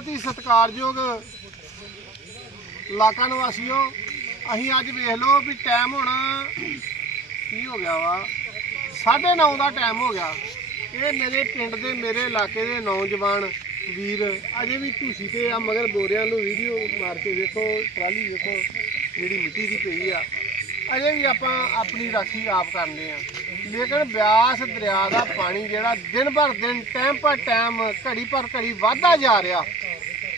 ਬਹੁਤ ਹੀ ਸਤਿਕਾਰਯੋਗ ਇਲਾਕਾ ਨਿਵਾਸੀਓ, ਅਸੀਂ ਅੱਜ ਵੇਖ ਲਓ ਵੀ ਟਾਈਮ ਹੁਣ ਕੀ ਹੋ ਗਿਆ ਵਾ? 9:30 ਦਾ ਟਾਈਮ ਹੋ ਗਿਆ। ਇਹ ਮੇਰੇ ਪਿੰਡ ਦੇ ਮੇਰੇ ਇਲਾਕੇ ਦੇ ਨੌਜਵਾਨ ਵੀਰ, ਅਜੇ ਵੀ ਝੂਸੀ ਤੇ ਆ, ਮਗਰ ਬੋਰਿਆਂ ਨੂੰ ਵੀਡੀਓ ਮਾਰ ਕੇ ਵੇਖੋ, ਟਰਾਲੀ ਵੇਖੋ, ਜਿਹੜੀ ਮਿੱਟੀ ਦੀ ਪਈ ਆ। ਅਜੇ ਵੀ ਆਪਾਂ ਆਪਣੀ ਰਾਖੀ ਆਪ ਕਰਨੇ ਆ। ਲੇਕਿਨ ਬਿਆਸ ਦਰਿਆ ਦਾ ਪਾਣੀ ਜਿਹੜਾ ਦਿਨ ਭਰ ਦਿਨ ਟਾਈਮ ਪਰ ਟਾਈਮ ਘੜੀ ਪਰ ਘੜੀ ਵਧਦਾ ਜਾ ਰਿਹਾ।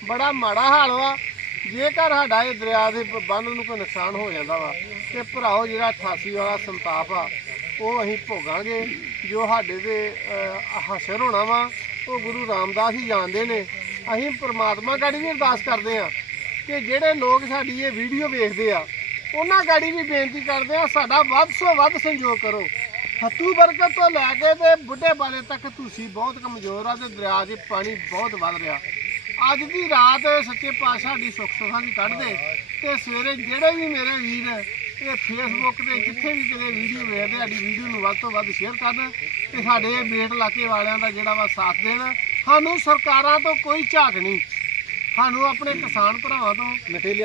ਬੜਾ ਮਾੜਾ ਹਾਲ ਵਾ। ਜੇਕਰ ਸਾਡਾ ਇਹ ਦਰਿਆ ਦੇ ਬ- ਬੰਨ ਨੂੰ ਕੋਈ ਨੁਕਸਾਨ ਹੋ ਜਾਂਦਾ ਵਾ, ਤੇ ਭਰਾਓ ਜਿਹੜਾ 88 ਵਾਲਾ ਸੰਤਾਪ ਆ, ਉਹ ਅਸੀਂ ਭੋਗਾਂਗੇ। ਜੋ ਸਾਡੇ ਦੇ ਹਸ਼ਰ ਹੋਣਾ ਵਾ, ਉਹ ਗੁਰੂ ਰਾਮਦਾਸ ਹੀ ਜਾਣਦੇ ਨੇ। ਅਸੀਂ ਪ੍ਰਮਾਤਮਾ ਗਾੜੀ ਵੀ ਅਰਦਾਸ ਕਰਦੇ ਆ ਕਿ ਜਿਹੜੇ ਲੋਕ ਸਾਡੀ ਇਹ ਵੀਡੀਓ ਵੇਖਦੇ ਆ, ਉਹਨਾਂ ਗਾੜੀ ਵੀ ਬੇਨਤੀ ਕਰਦੇ ਆ ਸਾਡਾ ਵੱਧ ਤੋਂ ਵੱਧ ਸਹਿਯੋਗ ਕਰੋ। ਹੱਤੂ ਬਰਕਤ ਤੋਂ ਲੈ ਕੇ ਤੇ ਬੁੱਢੇ ਬਾਲੇ ਤੱਕ ਤੁਸੀਂ ਬਹੁਤ ਕਮਜ਼ੋਰ ਆ ਤੇ ਦਰਿਆ 'ਚ ਪਾਣੀ ਬਹੁਤ ਵੱਧ ਰਿਹਾ। ਅੱਜ ਦੀ ਰਾਤ ਸੱਚੇ ਪਾਤਸ਼ਾਹ ਦੀ ਸੁੱਖ ਸੁਖਾਂ ਦੀ ਕੱਢ ਦੇ ਤੇ ਸਵੇਰੇ ਜਿਹੜੇ ਵੀ ਮੇਰੇ ਵੀਰ ਇਹ ਫੇਸਬੁੱਕ ਤੇ ਜਿੱਥੇ ਵੀ ਕਿਤੇ ਵੀਡੀਓ ਵੇਖਦੇ ਸਾਡੀ ਵੀਡੀਓ ਨੂੰ ਵੱਧ ਤੋਂ ਵੱਧ ਸ਼ੇਅਰ ਕਰਨ ਤੇ ਸਾਡੇ ਬੇਟ ਇਲਾਕੇ ਵਾਲਿਆਂ ਦਾ ਜਿਹੜਾ ਵਾ ਸਾਥ ਦੇਣ। ਸਾਨੂੰ ਸਰਕਾਰਾਂ ਤੋਂ ਕੋਈ ਝਾਕ ਨਹੀਂ। ਸਾਨੂੰ ਆਪਣੇ ਕਿਸਾਨ ਭਰਾਵਾਂ ਤੋਂ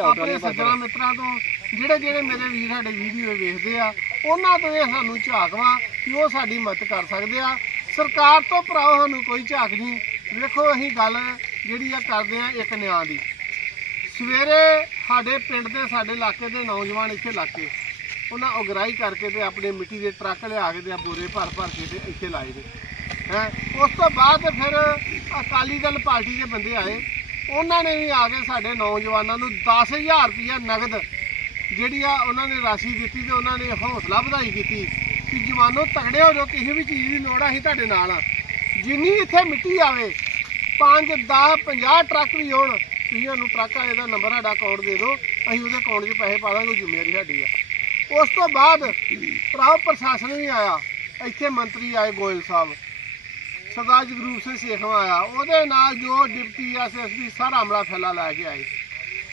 ਆਪਣੇ ਸੱਜਣਾ ਮਿੱਤਰਾਂ ਤੋਂ ਜਿਹੜੇ ਜਿਹੜੇ ਮੇਰੇ ਵੀਰ ਸਾਡੇ ਵੀਡੀਓ ਵੇਖਦੇ ਆ ਉਹਨਾਂ ਤੋਂ ਇਹ ਸਾਨੂੰ ਝਾਕ ਵਾ ਕਿ ਉਹ ਸਾਡੀ ਮਦਦ ਕਰ ਸਕਦੇ ਆ। ਸਰਕਾਰ ਤੋਂ ਭਰਾਓ ਸਾਨੂੰ ਕੋਈ ਝਾਕ ਨਹੀਂ। ਵੇਖੋ ਅਸੀਂ ਗੱਲ ਜਿਹੜੀ ਆ ਕਰਦੇ ਆ ਇੱਕ ਨਿਆਂ ਦੀ। ਸਵੇਰੇ ਸਾਡੇ ਪਿੰਡ ਦੇ, ਸਾਡੇ ਇਲਾਕੇ ਦੇ ਨੌਜਵਾਨ ਇੱਥੇ ਲਾਕੇ ਉਹਨਾਂ ਉਗਰਾਈ ਕਰਕੇ ਤੇ ਆਪਣੇ ਮਿੱਟੀ ਦੇ ਟਰੱਕ ਲਿਆ ਕੇ ਤੇ ਆ ਬੋਰੇ ਭਰ ਭਰ ਕੇ ਤੇ ਇੱਥੇ ਲਾਏ ਦੇ ਹੈ, ਉਸ ਤੋਂ ਬਾਅਦ ਫਿਰ ਅਕਾਲੀ ਦਲ ਪਾਰਟੀ ਦੇ ਬੰਦੇ ਆਏ। ਉਹਨਾਂ ਨੇ ਵੀ ਆ ਕੇ ਸਾਡੇ ਨੌਜਵਾਨਾਂ ਨੂੰ 10000 ਰੁਪਇਆ ਨਗਦ ਜਿਹੜੀ ਆ ਉਹਨਾਂ ਨੇ ਰਾਸ਼ੀ ਦਿੱਤੀ ਤੇ ਉਹਨਾਂ ਨੇ ਹੌਸਲਾ ਵਧਾਈ ਕੀਤੀ ਕਿ ਜਵਾਨੋ ਤਗੜੇ ਹੋ ਜਾਓ, ਕਿਸੇ ਵੀ ਚੀਜ਼ ਦੀ ਲੋੜ ਆ, ਅਸੀਂ ਤੁਹਾਡੇ ਨਾਲ ਆ। ਜਿੰਨੀ ਇੱਥੇ ਮਿੱਟੀ ਆਵੇ 5 10 50 ਟਰੱਕ ਵੀ ਹੋਣ, ਤੁਸੀਂ ਸਾਨੂੰ ਟਰੱਕ ਵਾਲੇ ਦਾ ਨੰਬਰ ਸਾਡਾ ਅਕਾਊਂਟ ਦੇ ਦਿਓ, ਅਸੀਂ ਉਹਦੇ ਅਕਾਊਂਟ 'ਚ ਪੈਸੇ ਪਾ ਦਾਂਗੇ, ਉਹ ਜ਼ਿੰਮੇਵਾਰੀ ਸਾਡੀ ਆ। ਉਸ ਤੋਂ ਬਾਅਦ ਭਰਾਓ ਪ੍ਰਸ਼ਾਸਨ ਵੀ ਆਇਆ, ਇੱਥੇ ਮੰਤਰੀ ਆਏ ਗੋਇਲ ਸਾਹਿਬ। ਸਰਦਾਰ ਜਗਰੂਪ ਸਿੰਘ ਸੇਖਵਾ ਆਇਆ, ਉਹਦੇ ਨਾਲ ਜੋ ਡਿਪਟੀ ਐਸਐਸਪੀ ਸਾਰਾ ਅਮਲਾ ਫੈਲਾ ਲੈ ਕੇ ਆਏ।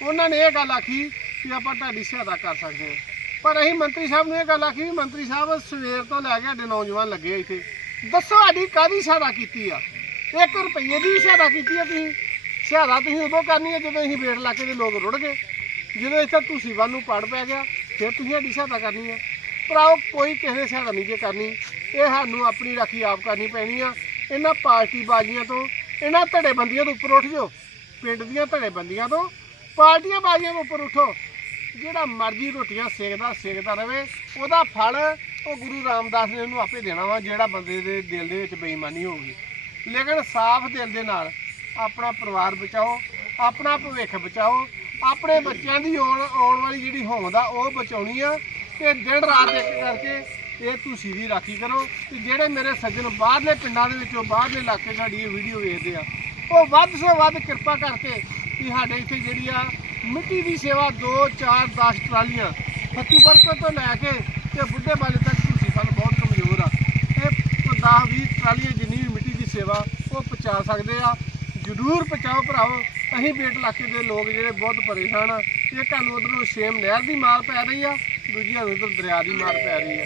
ਉਹਨਾਂ ਨੇ ਇਹ ਗੱਲ ਆਖੀ ਕਿ ਆਪਾਂ ਤੁਹਾਡੀ ਸਹਾਇਤਾ ਕਰ ਸਕਦੇ ਹਾਂ। ਪਰ ਅਸੀਂ ਮੰਤਰੀ ਸਾਹਿਬ ਨੂੰ ਇਹ ਗੱਲ ਆਖੀ ਵੀ ਮੰਤਰੀ ਸਾਹਿਬ ਸਵੇਰ ਤੋਂ ਲੈ ਕੇ ਸਾਡੇ ਨੌਜਵਾਨ ਲੱਗੇ ਆ ਇੱਥੇ। ਦੱਸੋ ਸਾਡੀ ਕਾਦੀ ਸਹਾਇਤਾ ਕੀਤੀ ਆ? 1 ਰੁਪਏ ਦੀ ਵੀ ਸਹਾਇਤਾ ਕੀਤੀ ਹੈ ਤੁਸੀਂ। ਸਹਾਇਤਾ ਤੁਸੀਂ ਉਦੋਂ ਕਰਨੀ ਹੈ ਜਦੋਂ ਅਸੀਂ ਵੇਟ ਇਲਾਕੇ ਦੇ ਲੋਕ ਰੁੜ ਗਏ। ਜਦੋਂ ਇੱਥੇ ਤੁਸੀਂ ਵੱਲ ਨੂੰ ਪੜ ਪੈ ਗਿਆ, ਫਿਰ ਤੁਸੀਂ ਸਾਡੀ ਸਹਾਇਤਾ ਕਰਨੀ ਆ। ਭਰਾਓ ਕੋਈ ਕਿਸੇ ਨੇ ਸਹਾਇਤਾ ਨਹੀਂ ਜੇ ਕਰਨੀ। ਇਹ ਸਾਨੂੰ ਆਪਣੀ ਰਾਖੀ ਆਪ ਕਰਨੀ ਪੈਣੀ ਆ। ਇਹਨਾਂ ਪਾਰਟੀ ਬਾਜ਼ੀਆਂ ਤੋਂ, ਇਹਨਾਂ ਧੜੇਬੰਦੀਆਂ ਤੋਂ ਉੱਪਰ ਉੱਠ ਜਾਓ। ਪਿੰਡ ਦੀਆਂ ਧੜੇਬੰਦੀਆਂ ਤੋਂ, ਪਾਰਟੀਆਂ ਬਾਜ਼ੀਆਂ ਤੋਂ ਉੱਪਰ ਉੱਠੋ। ਜਿਹੜਾ ਮਰਜ਼ੀ ਰੋਟੀਆਂ ਸੇਕਦਾ ਸੇਕਦਾ ਰਵੇ। ਉਹਦਾ ਫਲ ਉਹ ਗੁਰੂ ਰਾਮਦਾਸ ਨੇ ਉਹਨੂੰ ਆਪੇ ਦੇਣਾ ਵਾ, ਜਿਹੜਾ ਬੰਦੇ ਦੇ ਦਿਲ ਦੇ ਵਿੱਚ ਬੇਈਮਾਨੀ ਹੋਊਗੀ। ਲੇਕਿਨ ਸਾਫ਼ ਦਿਲ ਦੇ ਨਾਲ ਆਪਣਾ ਪਰਿਵਾਰ ਬਚਾਓ, ਆਪਣਾ ਭਵਿੱਖ ਬਚਾਓ, ਆਪਣੇ ਬੱਚਿਆਂ ਦੀ ਆਉਣ ਆਉਣ ਵਾਲੀ ਜਿਹੜੀ ਹੋਂਦ ਆ, ਉਹ ਬਚਾਉਣੀ ਆ। ਤੇ ਦਿਨ ਰਾਤ ਇੱਕ ਕਰਕੇ ਇਹ ਤੁਸੀਂ ਦੀ ਰਾਖੀ ਕਰੋ ਤੇ ਜਿਹੜੇ ਮੇਰੇ ਸੱਜਣ ਬਾਹਰਲੇ ਪਿੰਡਾਂ ਦੇ ਵਿੱਚੋਂ ਬਾਹਰਲੇ ਇਲਾਕੇ ਸਾਡੀ ਇਹ ਵੀਡੀਓ ਵੇਖਦੇ ਆ, ਉਹ ਵੱਧ ਤੋਂ ਵੱਧ ਕਿਰਪਾ ਕਰਕੇ ਕਿ ਸਾਡੇ ਇੱਥੇ ਜਿਹੜੀ ਆ ਮਿੱਟੀ ਦੀ ਸੇਵਾ 2 4 10 ਟਰਾਲੀਆਂ ਫੱਤੂ ਬਰਕਤ ਤੋਂ ਲੈ ਕੇ ਤੇ ਬੁੱਢੇ ਬਾਲੇ ਤੱਕ ਤੁਸੀਂ ਫਲ ਬਹੁਤ ਕਮਜ਼ੋਰ ਆ। ਇਹ 10 20 ਟਰਾਲੀਆਂ ਜਿੰਨੀ ਸੇਵਾ ਉਹ ਪਹੁੰਚਾ ਸਕਦੇ ਆ। ਜ਼ਰੂਰ ਪਹੁੰਚਾਓ ਭਰਾਓ ਅਸੀਂ ਬੇਟ ਇਲਾਕੇ ਦੇ ਲੋਕ ਜਿਹੜੇ ਬਹੁਤ ਪਰੇਸ਼ਾਨ ਆ। ਇੱਕ ਸਾਨੂੰ ਉਧਰੋਂ ਸੇਮ ਨਹਿਰ ਦੀ ਮਾਰ ਪੈ ਰਹੀ ਆ ਦੂਜੀ ਸਾਨੂੰ ਉਧਰ ਦਰਿਆ ਦੀ ਮਾਰ ਪੈ ਰਹੀ ਆ।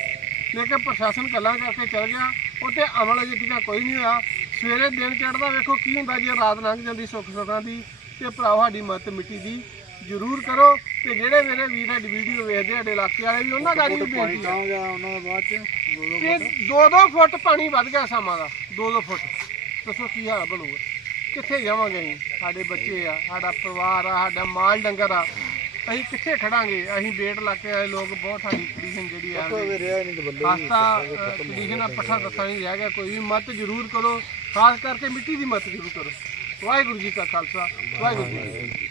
ਲੇਕਿਨ ਪ੍ਰਸ਼ਾਸਨ ਗੱਲਾਂ ਕਰਕੇ ਚੱਲ ਗਿਆ। ਉੱਤੇ ਅਮਲ ਅਜੇ ਤੀਕਾ ਕੋਈ ਨਹੀਂ ਹੋਇਆ। ਸਵੇਰੇ ਦਿਨ ਚੜ੍ਹਦਾ ਵੇਖੋ ਕੀ ਹੁੰਦਾ ਜੇ ਰਾਤ ਲੰਘ ਜਾਂਦੀ ਸੁੱਖ ਸੁੱਖਾਂ ਦੀ। ਤੇ ਭਰਾਓ ਸਾਡੀ ਮਦਦ ਮਿੱਟੀ ਦੀ ਜ਼ਰੂਰ ਕਰੋ। ਤੇ ਜਿਹੜੇ ਮੇਰੇ ਵੀਰ ਸਾਡੀ ਵੀਡੀਓ ਵੇਖਦੇ ਸਾਡੇ ਇਲਾਕੇ ਵਾਲੇ ਵੀ ਉਹਨਾਂ ਗਾੜੀ ਵੀ ਬੇਨਤੀ ਆ। ਉਹਨਾਂ ਦਾ ਬਾਅਦ ਚ? ਕਿ 2-2 ਫੁੱਟ? ਪਾਣੀ ਵੱਧ ਗਿਆ ਸਾਮਾਂ ਦਾ। 2-2 ਫੁੱਟ। ਦੱਸੋ ਕੀ ਹਾਲ ਬਣੂਗਾ? ਕਿੱਥੇ ਜਾਵਾਂਗੇ ਅਸੀਂ? ਸਾਡੇ ਬੱਚੇ ਆ ਸਾਡਾ ਪਰਿਵਾਰ ਆ ਸਾਡਾ ਮਾਲ ਡੰਗਰ ਆ। ਅਸੀਂ ਕਿੱਥੇ ਖੜਾਂਗੇ? ਅਸੀਂ ਬੇਟ ਇਲਾਕੇ ਵਾਲੇ ਲੋਕ ਬਹੁਤ ਸਾਡੀ ਕੰਡੀਸ਼ਨ ਜਿਹੜੀ ਆ ਖਾਸਤਾ ਕੰਡੀਸ਼ਨ ਆ ਪੱਠਾ ਦੱਸਾ ਨਹੀਂ ਰਹਿ ਗਿਆ ਕੋਈ ਵੀ। ਮਤ ਜ਼ਰੂਰ ਕਰੋ ਖਾਸ ਕਰਕੇ ਮਿੱਟੀ ਦੀ ਮਤ ਜ਼ਰੂਰ ਕਰੋ। ਵਾਹਿਗੁਰੂ ਜੀ ਕਾ ਖਾਲਸਾ ਵਾਹਿਗੁਰੂ ਜੀ ਕੀ